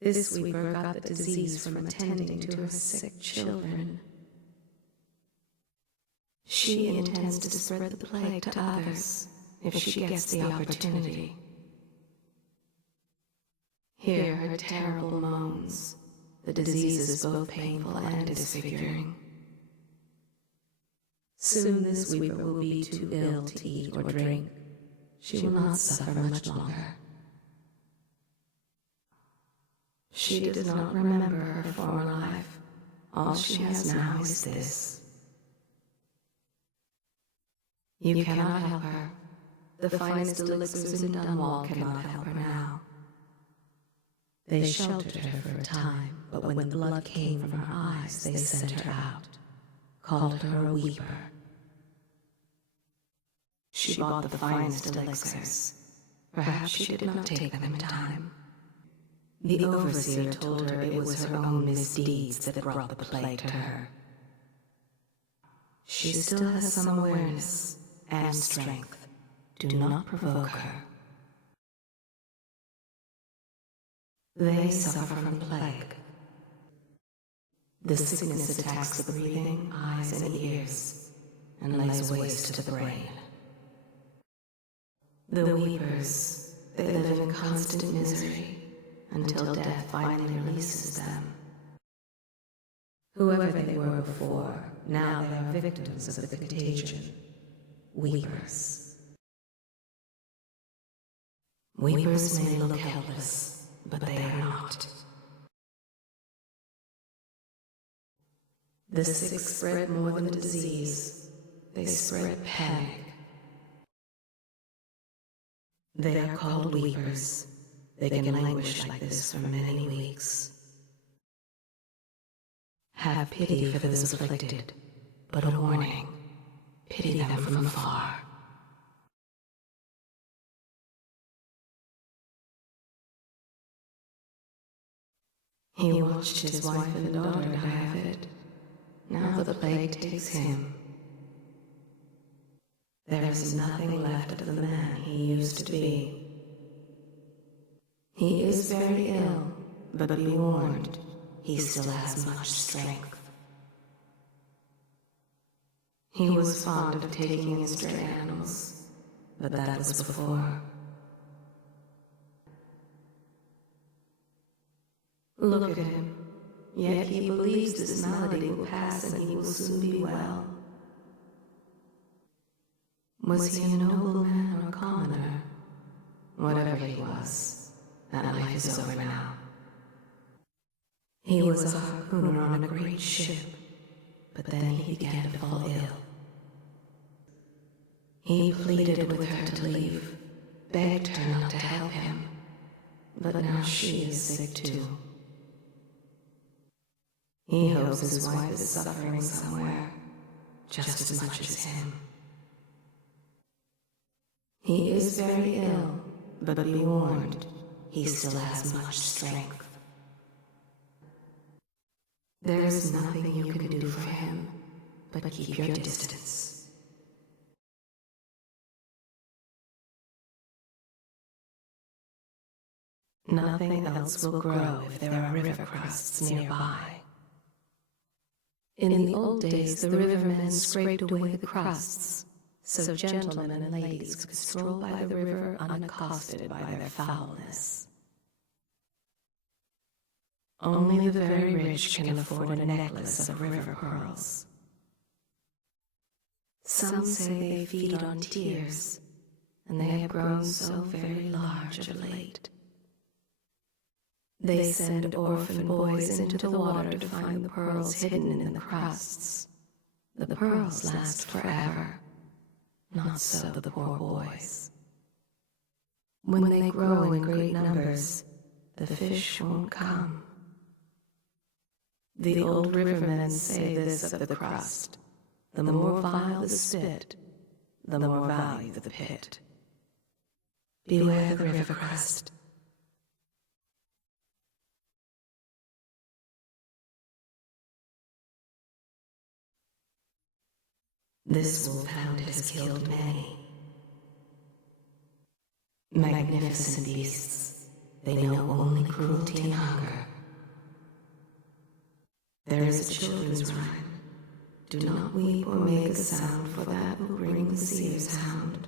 This weeper got the disease from attending to her sick children. She intends to spread the plague to others if she gets the opportunity. Hear her terrible moans. The disease is both painful and disfiguring. Soon this weeper will be too ill to eat or drink. She will not suffer much longer. She does not remember her former life. All she has now is this. You cannot help her. The finest elixirs in Dunwall cannot help her now. They sheltered her for a time, but when the blood came from her eyes, they sent her out, called her a weeper. She bought the finest elixirs. Perhaps she did not take them in time. The overseer told her it was her own misdeeds that brought the plague to her. She still has some awareness and strength. Do not provoke her. They suffer from plague. The sickness attacks the breathing, eyes, and ears, and lays waste to the brain. The weepers, they live in constant misery until death finally releases them. Whoever they were before, now they are victims of the contagion. Weepers. Weepers may look helpless, but they are not. The sick spread more than the disease. They spread panic. They are called weepers. They can languish like this for many weeks. Have pity for those afflicted, but a warning, pity them from afar. He watched his wife and daughter die of it. Now the plague takes him. There is nothing left of the man he used to be. He is very ill, but be warned, he still has much strength. He was fond of taking in stray animals, but that was before. Look at him, yet he believes this malady will pass and he will soon be well. Was he a nobleman or a commoner? Whatever he was, that life is over now. He was a harpooner on a great ship, but then he began to fall ill. He pleaded with her to leave, begged her not to help him, but now she is sick too. He hopes his wife is suffering somewhere, just as much as him. He is very ill, but be warned, he still has much strength. There is nothing you can do for him, but keep your distance. Nothing else will grow if there are river crusts nearby. In the old days, the rivermen scraped away the crusts, so gentlemen and ladies could stroll by the river unaccosted by their foulness. Only the very rich can afford a necklace of river pearls. Some say they feed on tears, and they have grown so very large of late. They send orphan boys into the water to find the pearls hidden in the crusts. The pearls last forever, not so the poor boys. When they grow in great numbers, the fish won't come. The old rivermen say this of the crust: the more vile the spit, the more value the pit. Beware the river crust. This wolfhound has killed many magnificent beasts, They know only cruelty and hunger. There is a children's rhyme. Do not weep or make a sound, for that will bring the seer's hound.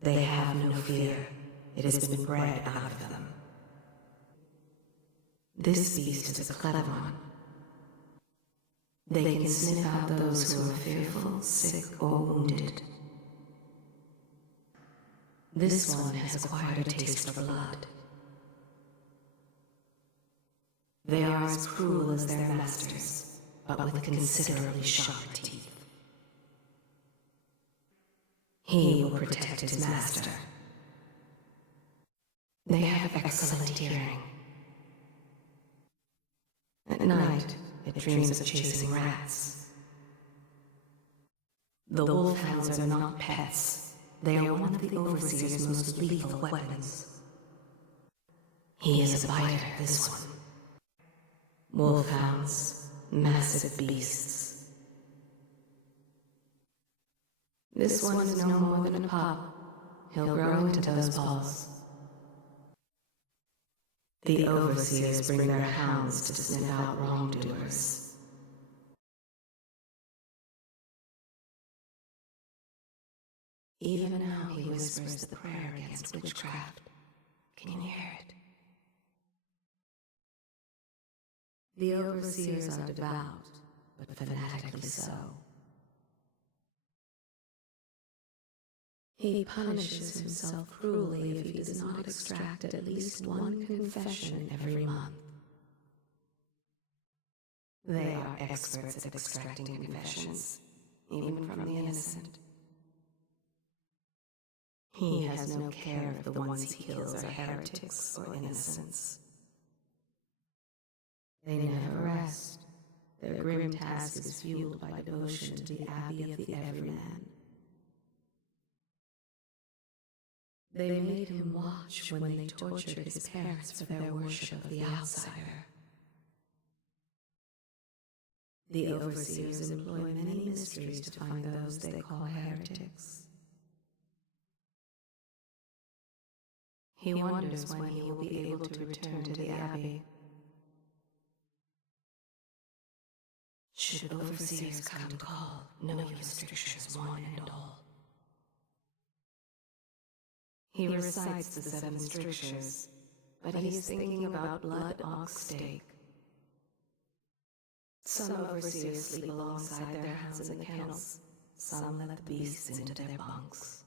They have no fear. It has been bred out of them. This beast is a clever one. They can sniff out those who are fearful, sick, or wounded. This one has acquired a taste for blood. They are as cruel as their masters, but with considerably sharper teeth. He will protect his master. They have excellent hearing. At night, it dreams of chasing rats. The wolfhounds are not pets. They are one of the Overseer's most lethal weapons. He is a biter, this one. Wolfhounds, massive beasts. This one is no more than a pup. He'll grow into those paws. The Overseers bring their hounds to sniff out wrongdoers. Even now he whispers the prayer against witchcraft. Can you hear it? The Overseers are devout, but fanatically so. He punishes himself cruelly if he does not extract at least one confession every month. They are experts at extracting confessions, even from the innocent. He has no care if the ones he kills are heretics or innocents. They never rest. Their grim task is fueled by devotion to the Abbey of the Everyman. They made him watch when they tortured his parents for their worship of the outsider. The Overseers employ many mysteries to find those they call heretics. He wonders when he will be able to return to the Abbey. Should Overseers come to call, know your strictures one and all. He recites the 7 strictures, but he is thinking about blood ox steak. Some Overseers sleep alongside their hounds in the kennels. Some let the beasts into their bunks.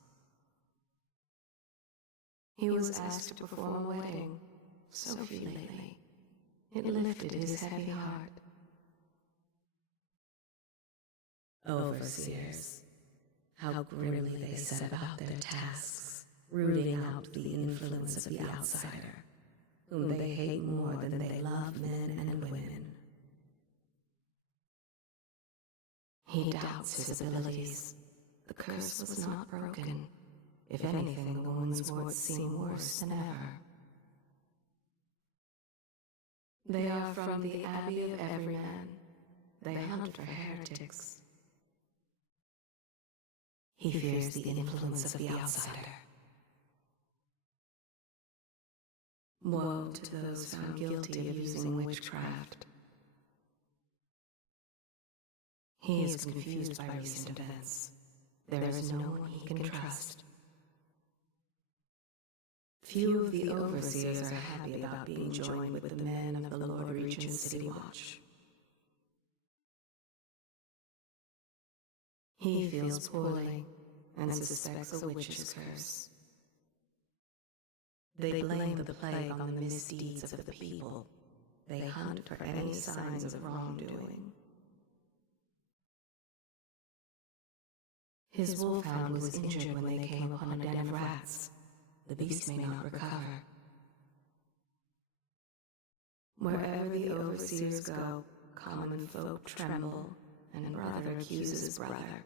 He was asked to perform a wedding, so few lately. It lifted his heavy heart. Overseers, how grimly they set about their tasks, rooting out the influence of the outsider, whom they hate more than they love men and women. He doubts his abilities. The curse was not broken. If anything, the woman's words seem worse than ever. They are from the Abbey of Everyman. They hunt for heretics. He fears the influence of the outsider. Woe to those found guilty of using witchcraft. He is confused by recent events. There is no one he can trust. Few of the Overseers are happy about being joined with the men of the Lord Regent's City Watch. He feels poorly and suspects a witch's curse. They blame the plague on the misdeeds of the people. They hunt for any signs of wrongdoing. His wolfhound was injured when they came upon a den of rats. The beast may not recover. Wherever the Overseers go, common folk tremble, and brother accuses brother.